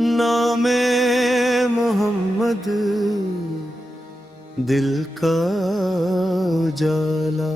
نام محمد دل کا اجالا،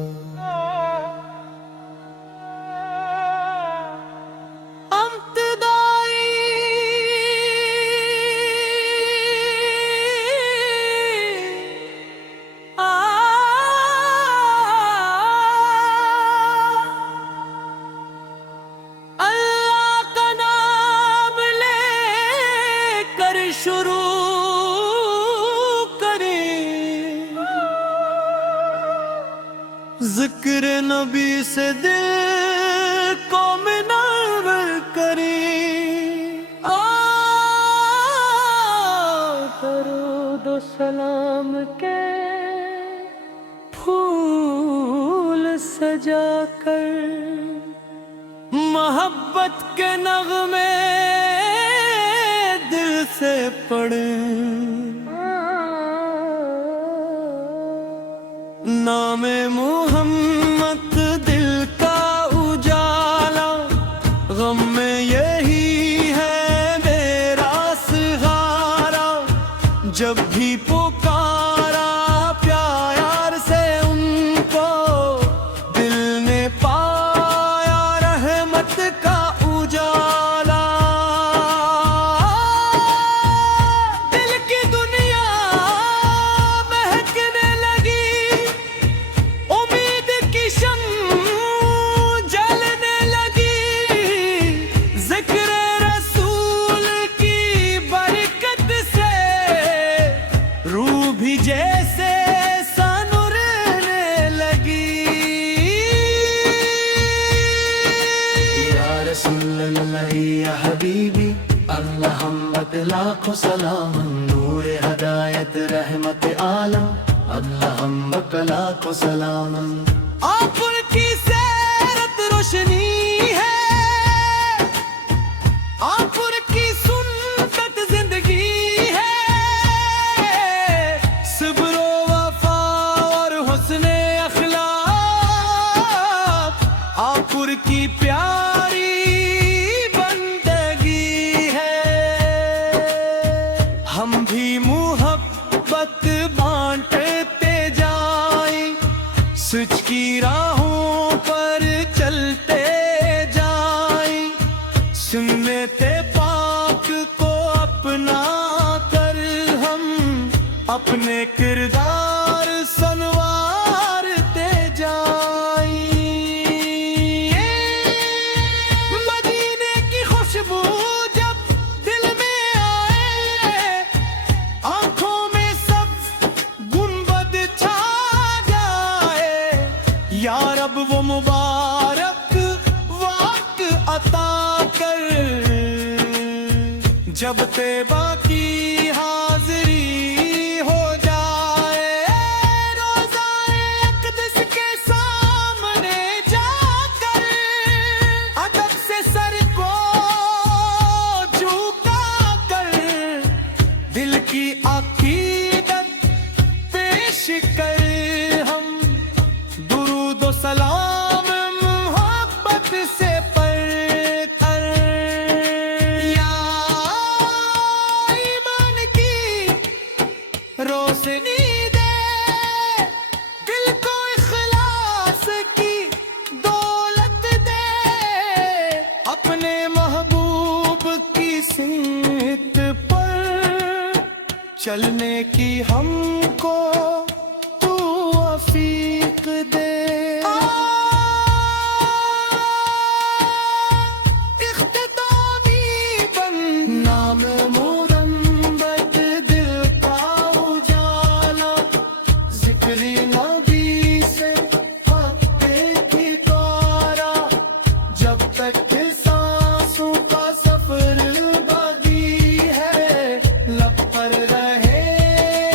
ذکر نبی سے دل کو منور کریں، درود و سلام کے پھول سجا کر، محبت کے نغمے دل سے پڑھیں، نام محمد دل کا اجالا، غم میں یہی ہے میرا سہارا، جب بھی پکارا پیار سے ان کو، دل نے پایا رحمت کا اجالا، دل کی دنیا مہکنے لگی، امید کی شمع جلنے لگی، ذکر رسول کی برکت سے روح بھی جیسے سنورنے لگی، یا رسول اللہ یا حبیبی اللہم لاکھوں سلام، نور ہدایت رحمت عالم اللہم لاکھوں سلام، آپ کی سیرت روشنی ہے، آپ کی سنت زندگی ہے، صبر و وفا اور حسن اخلاق آپ کی پیاری بندگی ہے، ہم بھی محبت بانٹتے جائیں، سچ کی راہوں پر چلتے جائیں، سنت پاک کو اپنا کر ہم اپنے کردار سنوارتے جائیں، مدینے کی خوشبو جب دل میں آئے، آنکھوں میں سب گنبد چھا جائے، یا رب وہ مبارک وقت عطا کر، جب طیبہ کی حاضری ہو جائے، روضہ اقدس کے سامنے جا کر، ادب سے سر کو جھکا کر، دل کی عقیدت پیش کر، ہم درود و سلام محبت سے پڑھ کر، یا ایمان کی روشنی دے، دل کو اخلاص کی دولت دے، اپنے محبوب کی سمت پر چلنے کی ہم کو تو توفیق دے، اختتامی بن نام محمد دل کا اجالا، ذکر نبی سے پتے کی کارا، جب تک سانسوں کا سفر باقی ہے، لب پر رہے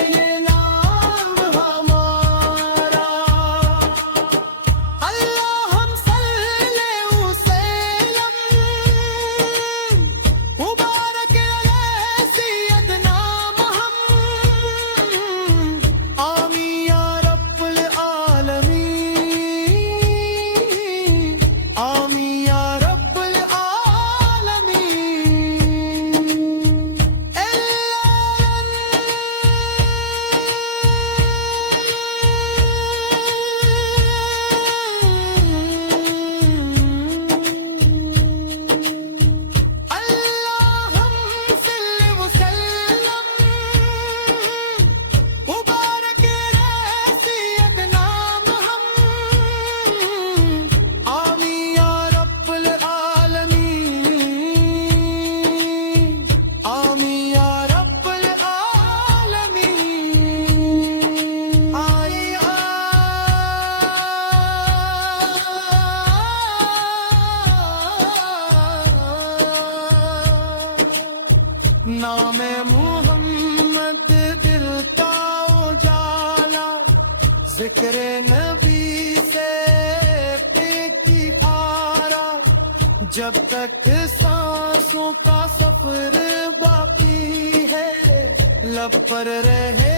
یہ نام ہمارا، نام محمد دل کا اجالا، ذکر نبی سے پیکی آرا، جب تک سانسوں کا سفر باقی ہے، لب پر رہے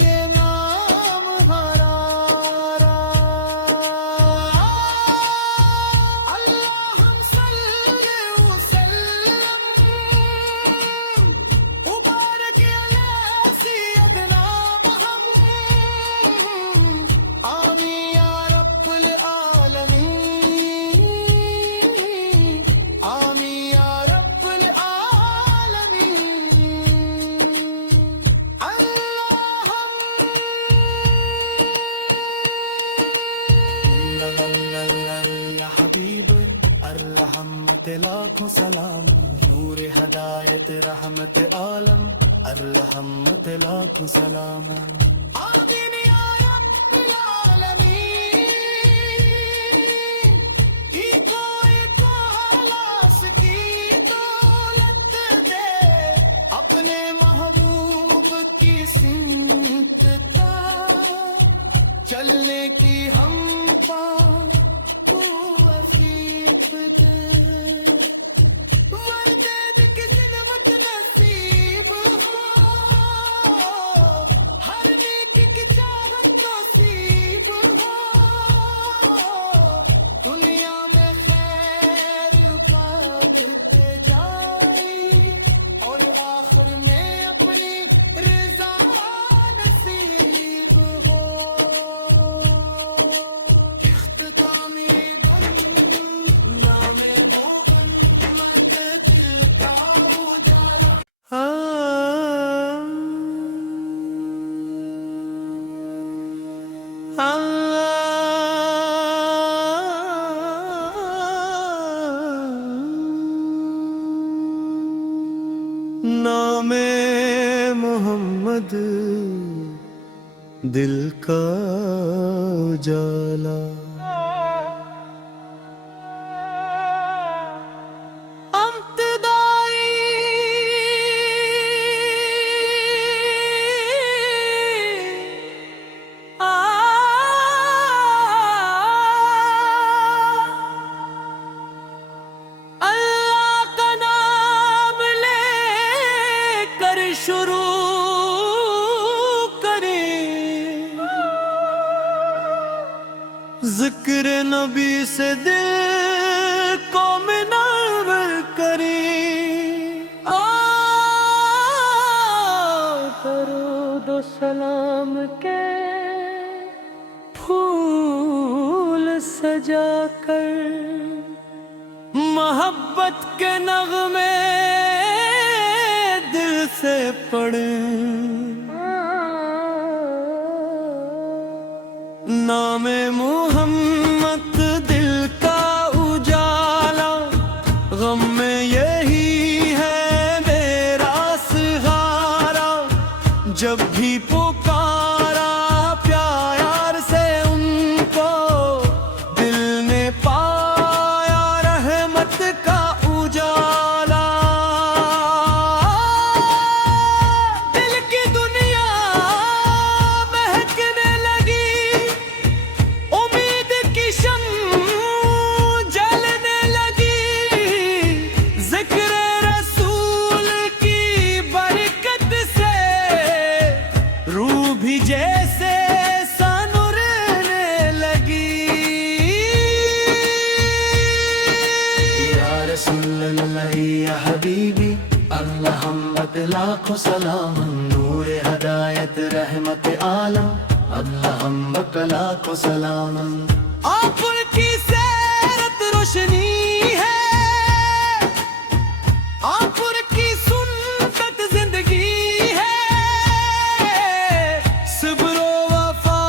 یہ نام ہمارا۔ اللہم صلی وسلم مبارک علی سیدنا محمد، آمین یا رب العالمین، آمین یا رب العالمین۔ یا حبیب الرحمت لاکھوں سلام، نور ہدایت رحمت عالم، الرحمت لاکھوں سلام۔ آمین یا رب العالمین، کی کوئی خلاص کی دولت دے، اپنے محبوب کی سمت کا چلنے کی ہم کو وفیق دے، وردید کی ظلمت نصیب ہو، ہر نیک کی چاہت نصیب ہو، دنیا میں خیر پاتے جائے اور آخر میں اپنی رضا نصیب ہو۔ اختتامی بند نام محمد دل کا اجالا۔ نام محمد دل کا اجالا، ذکر نبی سے دل کو منور کریں، درود و سلام کے پھول سجا کر، محبت کے نغمے دل سے پڑھیں، نام محمد دل کا اجالا، غم میں یہی ہے میرا سہارا، جب بھی پکارا پیار سے ان کو، دل نے پایا رحمت کا اجالا، دل کی دنیا مہکنے لگی، امید کی شمع جلنے لگی، ذکر رسول کی برکت سے روح بھی جیسے سنورنے لگی۔ یا رسول اللہ یا حبیبی الرحمت لاکھوں سلام، نور ہدایت رحمت عالم، اللہم لاکھوں سلام۔ آپ کی سیرت روشنی ہے، آپ کی سنت زندگی ہے، صبر و وفا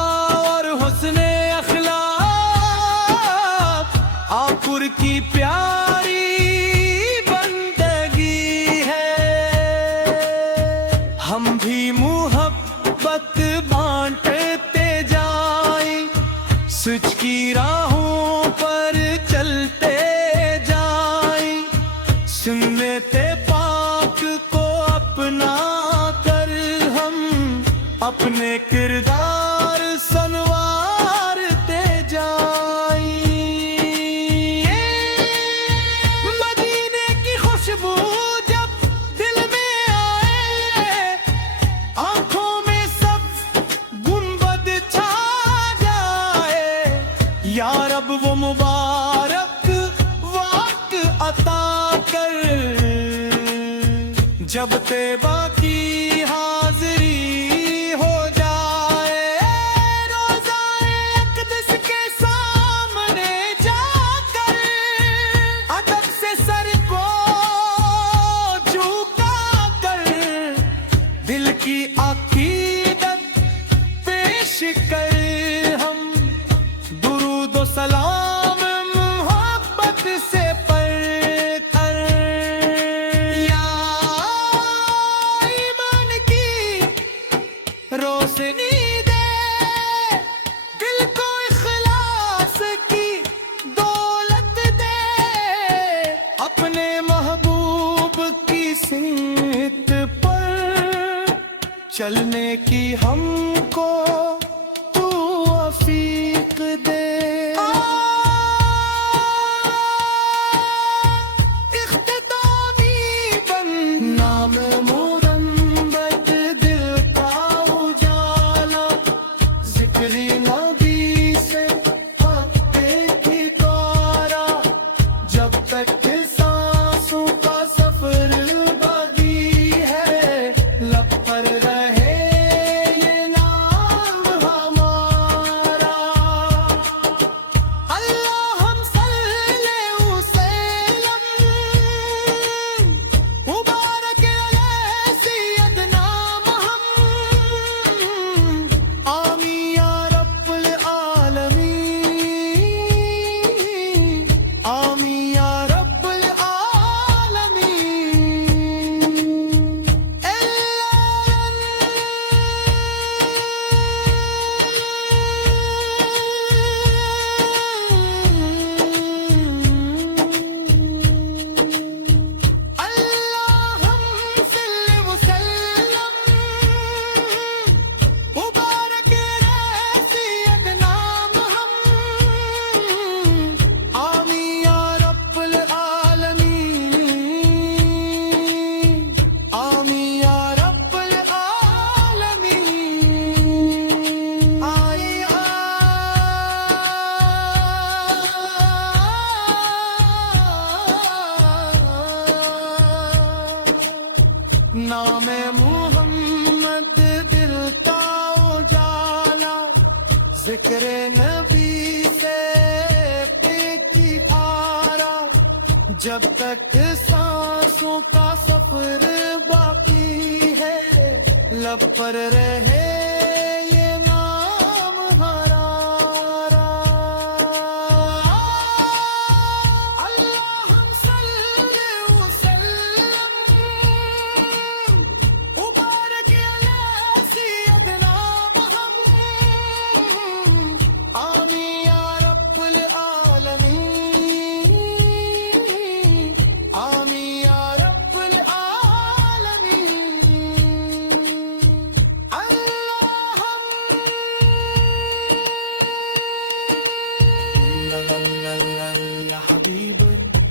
اور حسن اخلاق آپ کی پیاری بندگی ہے، ہم بھی محبت بانٹتے جائیں، سچ کی راہوں پر چلتے اپنے کردار سنوارتے جائیں، مدینے کی خوشبو جب دل میں آئے، آنکھوں میں سب گنبد چھا جائے، یا رب وہ مبارک وقت عطا کر، جب طیبہ کی حاضری ہو جائے، روضہ اقدس کے سامنے جا کر ادب سے سر کو جھکا کر دل کی عقیدت پیش کر ہم درود و سلام محبت سے پڑھ کر، یا ایمان کی روشنی دے، دل کو اخلاص کی دولت دے، اپنے محبوب کی سمت پر چلنے کی ہم کو تو توفیق دے۔ اختتامی بن نام محمد دل کا اجالا، ذکر نبی سے حق کی کارا، جب تک سانسوں کا سفر باقی ہے، لب پر رہے یہ نام ہمارا، اللہم صلی وسلم مبارک علی سیدنا محمد، آمین یا رب العالمین، آمین یا رب اللہم صلی وسلم مبارک علی سیدنا محمد، آمین یا رب العالمین، آمین یا رب العالمین۔ آئی نام محمد دل کا اجالا، ذکر نبی سے کی آرا، جب تک سانسوں کا سفر باقی ہے، لب پر رہے یہ نام ہمارا، اللہم صلی وسلم مبارک علی سیدنا محمد، آمین یا رب العالمین، آمین یا رب العالمین، اللہم یا حبیب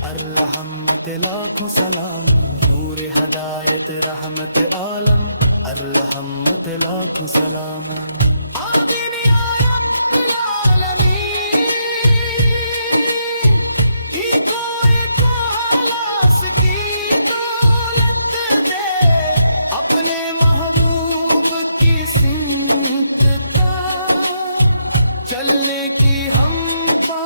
الرحمت لاکھوں سلام، نور ہدایت رحمت عالم، الرحمت لاکھوں سلام، آمین یا رب العالمین، کی کوئی خلاص کی دولت دے، اپنے محبوب کی سمت پر چلنے کی ہم پا